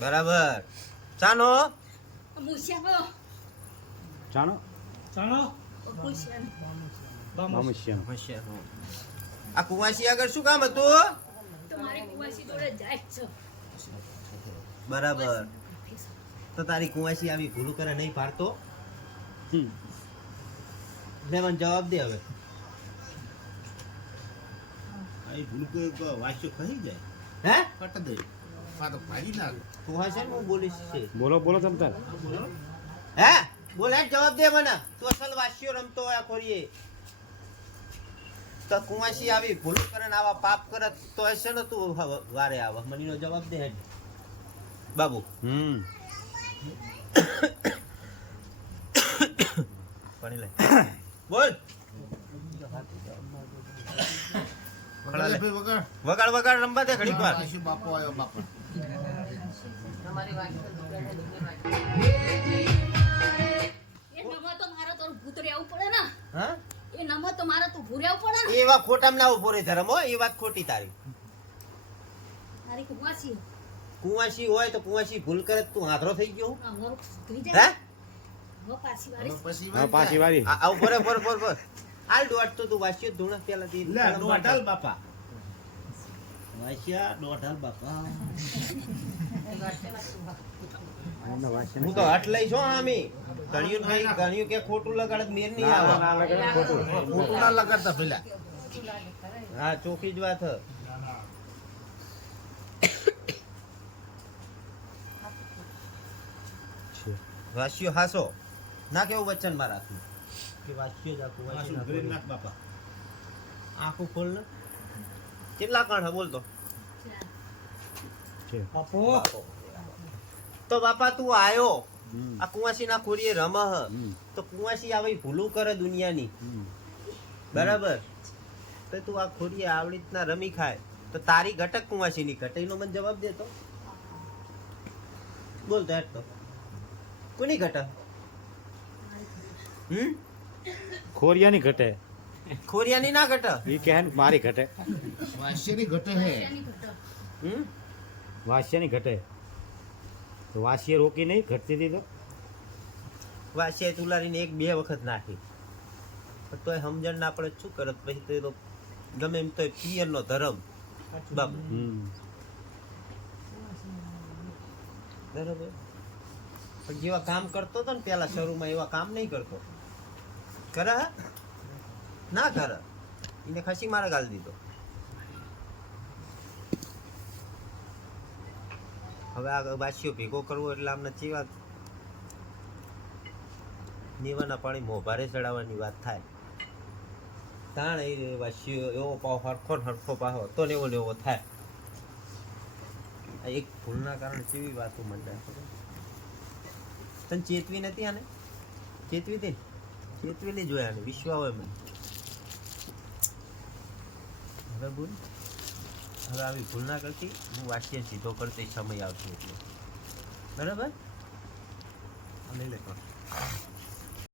બરાબર. આ કુવાસી આગળ શું કામ હતું? બરાબર. તો તારી કુવાસી આવી ભૂલું કરે નહીં પાડતો? લેવન જવાબ દે હવે. આ ભૂલકો વાસ્યો ખહી જાય. હે? કટ દે. આ તો ભાજી નાખ કુવાસી હું બોલીશ છે. બોલો બોલો તમ તાર. હે બોલ. હે? જવાબ દે મને. તું અસલ વાસ્યો રમતો હોય આ ખોરીએ. તો કુવાસી આવી ભૂલું કરે ને આવા પાપ કરે તો હશે ને તું? વારે આવ. મનીનો જવાબ દે હેડ. બાબુ. હમ. પાણી લે બોલ વગાડે ભાઈ વગાડ. વગાડ વગાડ રમવા દે ઘડીક વાર. બાપો આવ્યો બાપો. એ નમો તો મારે તો ભૂત રહેવું પડે ને. હા? એ નમો તો મારે તો ભૂ રહેવું પડે ને. એવા ખોટામાં ના ઊભો રહી ધરમ એ વાત ખોટી તારી. મારી કુવાસી. કુવાસી હોય તો કુવાસી ભૂલ કરે તો તું હાથરો થઈ ગયો. હે પાછી વારી. આ આવું બરે બર બર બર હાલ દોઢ તો તું વાસ્યો ધૂણ પેલા લે બાપા. વાસ્યા દોઢાલ બાપા. હું તો હટ લઈ છો આમી. ગણ્યું ભાઈ ગણ્યું કે ખોટું લગાડત મેર નહીં આવે. ખોટું. ખોટું ના લગાડતા પેલા. હા ચોખ્ખી જ વાત વાસ્યો હાસો. ના કેવું વચનમાં રાખવું? કે વાસ્યો જ. નાખ બાપા. આખું ખોલ ને. કેટલા કણ હે બોલ તો. તો બાપા તું આયો. આ કુવાસી ના ખોરીએ રમ હ તો કુવાસી આવી ભૂલું કરે દુનિયાની. બરાબર? તો તું આ ખોરીએ આવડી રીતના રમી ખાય. તો તારી ઘટક કુવાસી ની ઘટે એનો મને જવાબ દે તો. બોલ તો તો. કોની ઘટક? હમ ખોરિયાની ઘટે. ખોરિયાની ના ઘટક એ કહે ને મારી ઘટે. વાસ્યની ઘટે હે. હમ? વાસ્યાની ઘટે. તો વાસ્ય રોકી નહીં ઘટતી હતી તો? વાસિયા તુલારીને એક બે વખત નાખી. તોય સમજણ ના પડે શું કરત પછી તો ગમે એમ તો પિયર નો ધર્મ બાબુ હમ. બરાબર. જેવા કામ કરતો હતો ને પેલા શરૂમાં એવા કામ નહીં કરતો. કરે હે? ના કરે એને ખસી મારે ગાલ દીધો હવે આ વાસીઓ ભેગો કરવો એટલે આમને વાત નીવાના પાણી મોભારે ચડાવવાની વાત થાય. તાણ એ વાસીઓ એવો પાવ હરખો ને હરખો પાવ હતો ને એવો ને એવો થાય. એક ભૂલના કારણે કેવી વાતો મંડાય? તને ચેતવી નથી આને? ચેતવી હતી ચેતવી નહીં જોયા વિશ્વ હોય મને હવે બોલ. હવે આવી ભૂલ ના કરતી. હું વાક્ય સીધો કરતી, સમય આવશે એટલે. બરાબર? લઈ લે કર.